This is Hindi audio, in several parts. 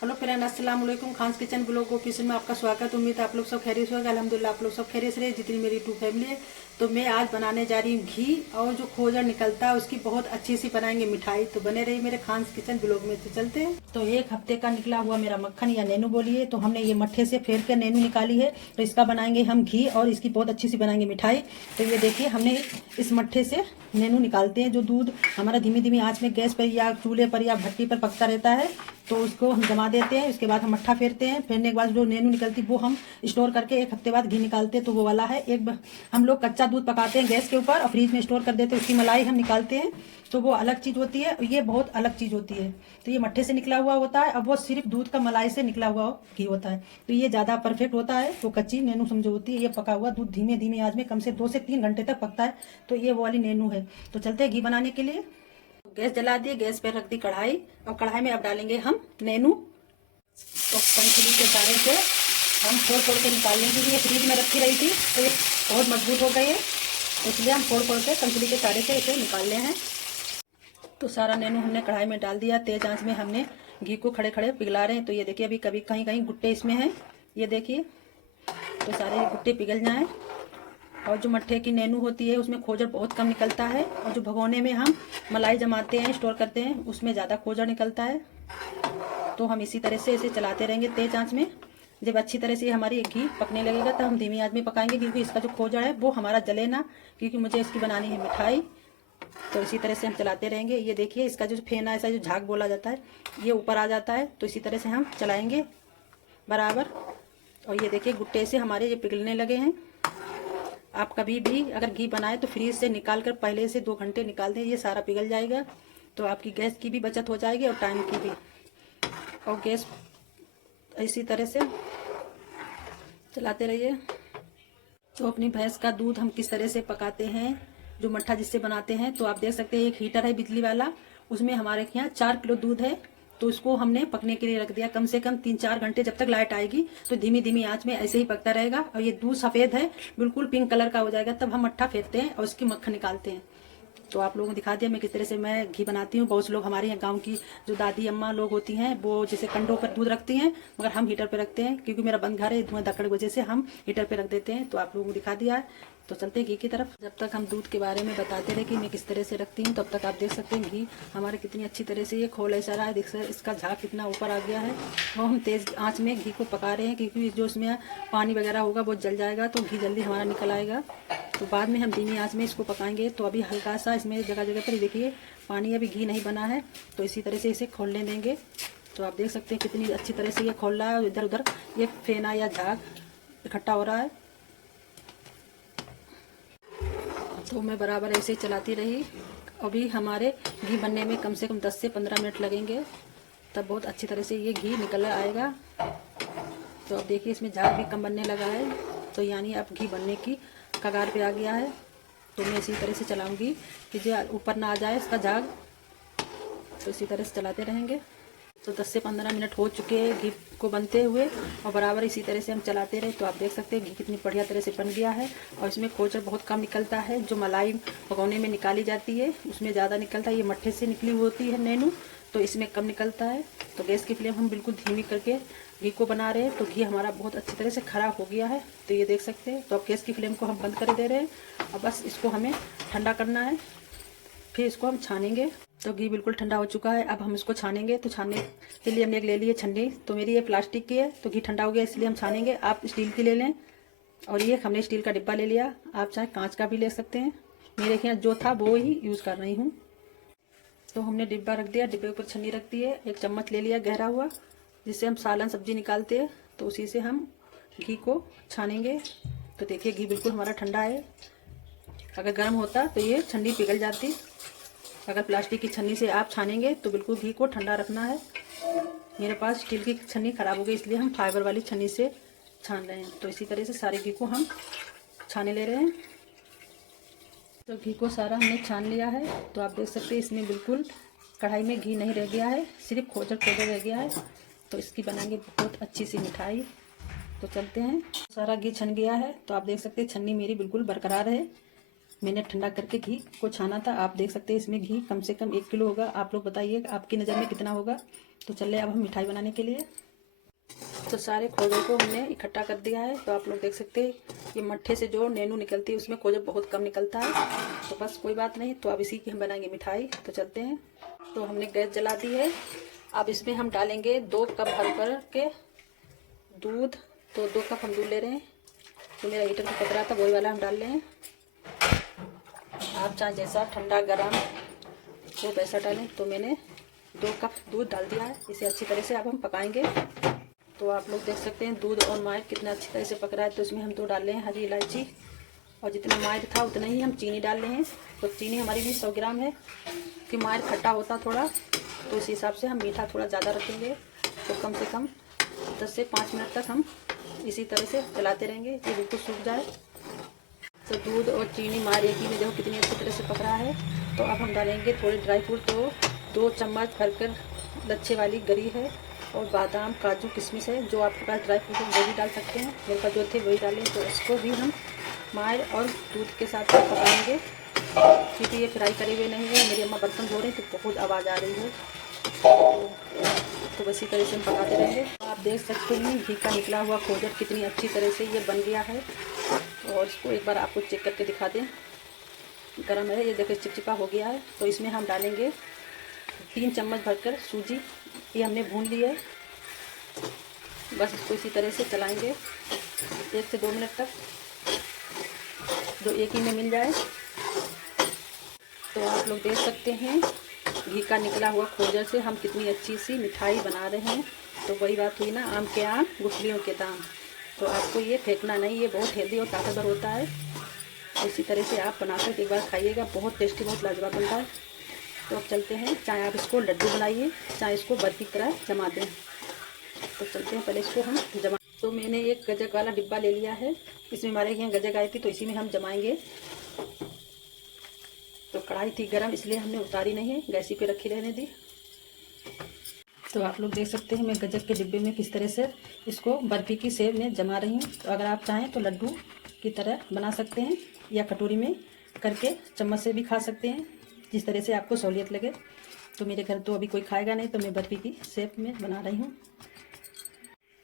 हेलो फ्रेंड, अस्सलाम वालेकुम। खान्स किचन ब्लॉग ऑफिस में आपका स्वागत। उम्मीद है आप लोग सब खैरियत होगा। अल्हम्दुलिल्लाह आप लोग सब खैरियत रहे, जितनी मेरी यूट्यूब फैमिली है। तो मैं आज बनाने जा रही हूँ घी, और जो खोजर निकलता है उसकी बहुत अच्छी सी बनाएंगे मिठाई। तो बने रही मेरे खान्स किचन ब्लॉग में। तो चलते हैं। तो 1 हफ्ते का निकला हुआ मेरा मक्खन या नैनू बोलिए, तो हमने ये मट्ठे से फेर कर नैनू निकाली है। तो इसका बनाएंगे हम घी, और इसकी बहुत अच्छी सी बनाएंगे मिठाई। तो ये देखिए, हमने इस मट्ठे से नैनू निकालते हैं। जो दूध हमारा धीमी धीमी आंच में गैस पर या चूल्हे पर या भट्टी पर पकता रहता है, तो उसको हम जमा देते हैं। उसके बाद हम मट्ठा फेरते हैं। फेरने के बाद जो नैनू निकलती वो हम स्टोर करके 1 हफ्ते बाद घी निकालते हैं। तो वो वाला है। हम लोग कच्चा दूध पकाते हैं गैस के ऊपर और फ्रीज में स्टोर कर देते हैं। उसकी मलाई हम निकालते हैं, तो वो अलग चीज़ होती है। ये बहुत अलग चीज़ होती है। तो ये मट्ठे से निकला हुआ होता है, अब वो सिर्फ दूध का मलाई से निकला हुआ घी होता है। तो ये ज़्यादा परफेक्ट होता है। वो कच्ची नैनू समझो होती है। ये पका हुआ दूध धीमे धीमे आंच में कम से 2 से 3 घंटे तक पकता है। तो ये वो वाली नैनू है। तो चलते हैं घी बनाने के लिए। गैस जला दिए, गैस पर रख दी कढ़ाई, और कढ़ाई में अब डालेंगे हम नैनू। तो पंखुड़ी के सारे से हम फोड़ फोड़ के निकाल लेंगे, क्योंकि ये फ्रीज में रखी रही थी तो ये बहुत मजबूत हो गई है। तो इसलिए हम फोड़ फोड़ के पंखुड़ी के सारे से इसे निकाल ले हैं। तो सारा नैनू हमने कढ़ाई में डाल दिया। तेज आंच में हमने घी को खड़े खड़े पिघला रहे हैं। तो ये देखिए, अभी कभी कहीं कहीं गुट्टे इसमें हैं, ये देखिए। तो सारे गुट्टे पिघल जाएं। और जो मट्ठे की नैनू होती है उसमें खोजर बहुत कम निकलता है, और जो भगोने में हम मलाई जमाते हैं, स्टोर करते हैं, उसमें ज़्यादा खोजर निकलता है। तो हम इसी तरह से इसे चलाते रहेंगे तेज आंच में। जब अच्छी तरह से हमारी घी पकने लगेगा तब हम धीमी आंच में पकाएंगे, क्योंकि इसका जो खोजड़ है वो हमारा जले ना, क्योंकि मुझे इसकी बनानी है मिठाई। तो इसी तरह से हम चलाते रहेंगे। ये देखिए, इसका जो फेना ऐसा जो झाग बोला जाता है, ये ऊपर आ जाता है। तो इसी तरह से हम चलाएंगे बराबर। और ये देखिए, गुट्टे से हमारे ये पिघलने लगे हैं। आप कभी भी अगर घी बनाए तो फ्रीज से निकाल कर पहले से 2 घंटे निकाल दें, ये सारा पिघल जाएगा। तो आपकी गैस की भी बचत हो जाएगी और टाइम की भी। और गैस इसी तरह से चलाते रहिए। तो अपनी भैंस का दूध हम किस तरह से पकाते हैं, जो मट्ठा जिससे बनाते हैं, तो आप देख सकते हैं एक हीटर है बिजली वाला, उसमें हमारे यहाँ 4 किलो दूध है। तो उसको हमने पकने के लिए रख दिया कम से कम 3-4 घंटे। जब तक लाइट आएगी तो धीमी धीमी आंच में ऐसे ही पकता रहेगा। और ये दूध सफ़ेद है, बिल्कुल पिंक कलर का हो जाएगा, तब हम मट्ठा फेरते हैं और उसकी मक्खन निकालते हैं। तो आप लोगों को दिखा दिया मैं किस तरह से मैं घी बनाती हूँ। बहुत से लोग हमारे यहाँ गांव की जो दादी अम्मा लोग होती हैं, वो जैसे कंडों पर दूध रखती हैं, मगर हम हीटर पे रखते हैं, क्योंकि मेरा बंद घर है, धुआं धक्कड़ की वजह से हम हीटर पे रख देते हैं। तो आप लोगों को दिखा दिया है। तो चलते हैं घी की तरफ। जब तक हम दूध के बारे में बताते रहे कि मैं किस तरह से रखती हूँ, तब तक आप देख सकते हैं घी हमारे कितनी अच्छी तरह से ये खोल ऐसा रहा है। देख सकते इसका झाग कितना ऊपर आ गया है। वो हम तेज़ आंच में घी को पका रहे हैं, क्योंकि जो इसमें पानी वगैरह होगा वो जल जाएगा, तो घी जल्दी हमारा निकल आएगा। तो बाद में हम धीमी आंच में इसको पकाएंगे। तो अभी हल्का सा इसमें जगह जगह पर देखिए पानी, अभी घी नहीं बना है। तो इसी तरह से इसे खोलने देंगे। तो आप देख सकते हैं कितनी अच्छी तरह से ये खोल रहा है, और इधर उधर ये फेना या झाग इकट्ठा हो रहा है। तो मैं बराबर ऐसे ही चलाती रही। अभी हमारे घी बनने में कम से कम 10 से 15 मिनट लगेंगे, तब बहुत अच्छी तरह से ये घी निकल आएगा। तो अब देखिए, इसमें झाग भी कम बनने लगा है। तो यानी अब घी बनने की कगार पे आ गया है। तो मैं इसी तरह से चलाऊंगी कि जो ऊपर ना आ जाए इसका झाग। तो इसी तरह से चलाते रहेंगे। तो 10 से 15 मिनट हो चुके हैं घी को बनते हुए, और बराबर इसी तरह से हम चलाते रहे। तो आप देख सकते हैं घी कितनी बढ़िया तरह से बन गया है। और इसमें खोजर बहुत कम निकलता है। जो मलाई भगोने में निकाली जाती है उसमें ज़्यादा निकलता है। ये मट्ठे से निकली हुई होती है नैनू, तो इसमें कम निकलता है। तो गैस की फ्लेम हम बिल्कुल धीमी करके घी को बना रहे हैं। तो घी हमारा बहुत अच्छी तरह से खराब हो गया है, तो ये देख सकते हैं। तो अब गैस की फ्लेम को हम बंद कर दे रहे हैं, और बस इसको हमें ठंडा करना है, फिर इसको हम छानेंगे। तो घी बिल्कुल ठंडा हो चुका है, अब हम इसको छानेंगे। तो छानने के लिए हमने एक ले ली है छन्नी। तो मेरी ये प्लास्टिक की है, तो घी ठंडा हो गया इसलिए हम छानेंगे। आप स्टील की ले लें, और ये हमने स्टील का डिब्बा ले लिया। आप चाहे कांच का भी ले सकते हैं। मेरे यहाँ जो था वो ही यूज़ कर रही हूँ। तो हमने डिब्बा रख दिया, डिब्बे के ऊपर छन्नी रख दी है। एक चम्मच ले लिया गहरा हुआ, जिससे हम सालन सब्जी निकालते हैं। तो उसी से हम घी को छानेंगे। तो देखिए घी बिल्कुल हमारा ठंडा है। अगर गर्म होता तो ये छन्नी पिघल जाती। अगर प्लास्टिक की छन्नी से आप छानेंगे तो बिल्कुल घी को ठंडा रखना है। मेरे पास स्टील की छन्नी ख़राब हो गई, इसलिए हम फाइबर वाली छन्नी से छान रहे हैं। तो इसी तरह से सारे घी को हम छाने ले रहे हैं। तो घी को सारा हमने छान लिया है। तो आप देख सकते हैं इसमें बिल्कुल कढ़ाई में घी नहीं रह गया है, सिर्फ खोजर खोजर रह गया है। तो इसकी बनाएंगे बहुत अच्छी सी मिठाई। तो चलते हैं। सारा घी छन गया है। तो आप देख सकते हैं छन्नी मेरी बिल्कुल बरकरार है। मैंने ठंडा करके घी को छाना था। आप देख सकते हैं इसमें घी कम से कम 1 किलो होगा। आप लोग बताइए आपकी नज़र में कितना होगा। तो चलिए अब हम मिठाई बनाने के लिए। तो सारे खोजे को हमने इकट्ठा कर दिया है। तो आप लोग देख सकते हैं ये मट्ठे से जो नेनू निकलती है उसमें खोजे बहुत कम निकलता है। तो बस कोई बात नहीं, तो अब इसी की हम बनाएंगे मिठाई। तो चलते हैं। तो हमने गैस जला दी है। अब इसमें हम डालेंगे 2 कप भर के दूध। तो 2 कप हम दूध ले रहे हैं। तो मेरा हीटर को पक रहा था, वही वाला हम डाल रहे हैं। आप चाहे जैसा ठंडा गरम वो वैसा डालें। तो मैंने 2 कप दूध डाल दिया है। इसे अच्छी तरह से अब हम पकाएंगे। तो आप लोग देख सकते हैं दूध और मायर कितना अच्छी तरह से पक रहा है। तो इसमें हम 2 डाल रहे हैं हरी इलायची, और जितना मायर था उतना ही हम चीनी डाल रहे हैं। तो चीनी हमारी भी 100 ग्राम है, कि मायर खट्टा होता थोड़ा, तो इस हिसाब से हम मीठा थोड़ा ज़्यादा रखेंगे। तो कम से कम 10 से 5 मिनट तक हम इसी तरह से चलाते रहेंगे, ये बिल्कुल सूख जाए। तो दूध और चीनी मार एक ही में देखो कितनी अच्छी तरह से पक रहा है। तो अब हम डालेंगे थोड़े ड्राई फ्रूट। तो 2 चम्मच भरकर लच्छे वाली गरी है, और बादाम काजू किशमिश है। जो आपके पास ड्राई फ्रूट है वो भी डाल सकते हैं, मेरे पास जो थे वही डालें। तो इसको भी हम मायर और दूध के साथ पकाएंगे, क्योंकि ये फ्राई करे हुए नहीं है। मेरी अम्मा बर्तन धो रही हैं तो बहुत आवाज़ आ रही है। तो इसी तरह से हम पकाते रहेंगे। आप देख सकते हैं घी का निकला हुआ खोजर कितनी अच्छी तरह से ये बन गया है। और इसको एक बार आपको चेक करके दिखा दें, गरम है, ये देखिए चिपचिपा हो गया है। तो इसमें हम डालेंगे 3 चम्मच भरकर सूजी, ये हमने भून ली है। बस इसको इसी तरह से चलाएंगे 1 से 2 मिनट तक, जो एक ही में मिल जाए। तो आप लोग देख सकते हैं घी का निकला हुआ खोजर से हम कितनी अच्छी सी मिठाई बना रहे हैं। तो वही बात हुई ना, आम के आम गुठलियों के दाम। तो आपको ये फेंकना नहीं, ये बहुत हेल्दी और ताकतवर होता है। इसी तरह से आप बनाकर एक बार खाइएगा, बहुत टेस्टी, बहुत लाजवाब बनता है। तो अब चलते हैं, चाहे आप इसको लड्डू बनाइए, चाहे इसको बर्फी की तरह जमा दें। तो चलते हैं, पहले इसको हम जमा। तो मैंने एक गजक वाला डिब्बा ले लिया है, इसमें हमारे यहाँ गजक आई थी, तो इसी में हम जमाएंगे। तो कढ़ाई थी गरम, इसलिए हमने उतारी नहीं है, गैस ही पे रखी रहने दी। तो आप लोग देख सकते हैं मैं गजक के डिब्बे में किस तरह से इसको बर्फ़ी की शेप में जमा रही हूँ। तो अगर आप चाहें तो लड्डू की तरह बना सकते हैं, या कटोरी में करके चम्मच से भी खा सकते हैं, जिस तरह से आपको सहूलियत लगे। तो मेरे घर तो अभी कोई खाएगा नहीं, तो मैं बर्फ़ी की शेप में बना रही हूँ।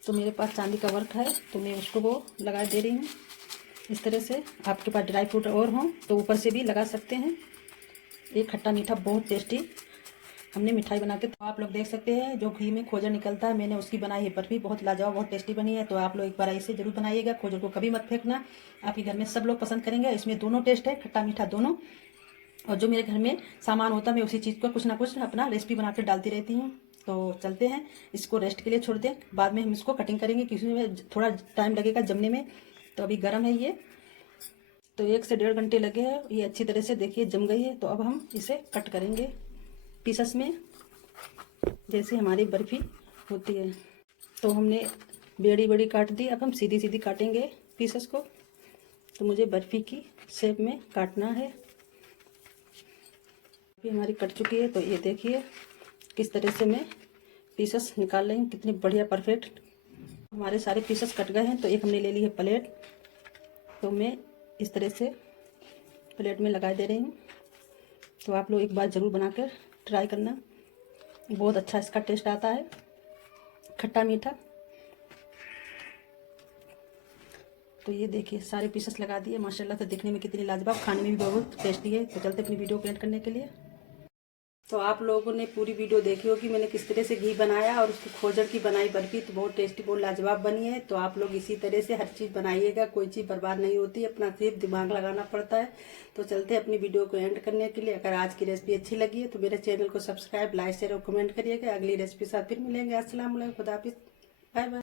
तो मेरे पास चांदी का वर्क है, तो मैं उसको वो लगा दे रही हूँ इस तरह से। आपके पास ड्राई फ्रूट और हों तो ऊपर से भी लगा सकते हैं। ये खट्टा मीठा बहुत टेस्टी हमने मिठाई बना के। तो आप लोग देख सकते हैं जो घी में खोजर निकलता है, मैंने उसकी बनाई है बर्फी, बहुत लाजवाब, बहुत टेस्टी बनी है। तो आप लोग एक बार ऐसे जरूर बनाइएगा, खोजर को कभी मत फेंकना, आपके घर में सब लोग पसंद करेंगे। इसमें दोनों टेस्ट है, खट्टा मीठा दोनों। और जो मेरे घर में सामान होता है मैं उसी चीज़ को कुछ ना कुछ अपना रेसिपी बना कर डालती रहती हूँ। तो चलते हैं, इसको रेस्ट के लिए छोड़ दें, बाद में हम इसको कटिंग करेंगे, क्योंकि इसमें थोड़ा टाइम लगेगा जमने में। तो अभी गर्म है ये, तो 1 से 1.5 घंटे लगे हैं। ये अच्छी तरह से देखिए जम गई है। तो अब हम इसे कट करेंगे पीसेस में, जैसे हमारी बर्फ़ी होती है। तो हमने बड़ी बड़ी काट दी, अब हम सीधी सीधी काटेंगे पीसेस को। तो मुझे बर्फ़ी की शेप में काटना है। ये हमारी कट चुकी है। तो ये देखिए किस तरह से मैं पीसेस निकाल रही हूँ, कितनी बढ़िया परफेक्ट हमारे सारे पीसेस कट गए हैं। तो एक हमने ले ली है प्लेट, तो मैं इस तरह से प्लेट में लगा दे रही हूँ। तो आप लोग एक बार ज़रूर बनाकर ट्राई करना, बहुत अच्छा इसका टेस्ट आता है, खट्टा मीठा। तो ये देखिए सारे पीसेस लगा दिए माशाल्लाह से, दिखने में कितनी लाजवाब, खाने में भी बहुत टेस्टी है। तो चलते अपनी वीडियो को एंड करने के लिए। तो आप लोगों ने पूरी वीडियो देखी होगी मैंने किस तरह से घी बनाया और उसकी खोजर की बनाई बर्फी। तो बहुत टेस्टी, बहुत लाजवाब बनी है। तो आप लोग इसी तरह से हर चीज़ बनाइएगा, कोई चीज़ बर्बाद नहीं होती, अपना सिर्फ दिमाग लगाना पड़ता है। तो चलते अपनी वीडियो को एंड करने के लिए। अगर आज की रेसिपी अच्छी लगी है तो मेरे चैनल को सब्सक्राइब, लाइक, शेयर और कमेंट करिएगा। अगली रेसिपी साथ फिर मिलेंगे। अस्सलाम वालेकुम, खुदा हाफिज़, बाय बाय।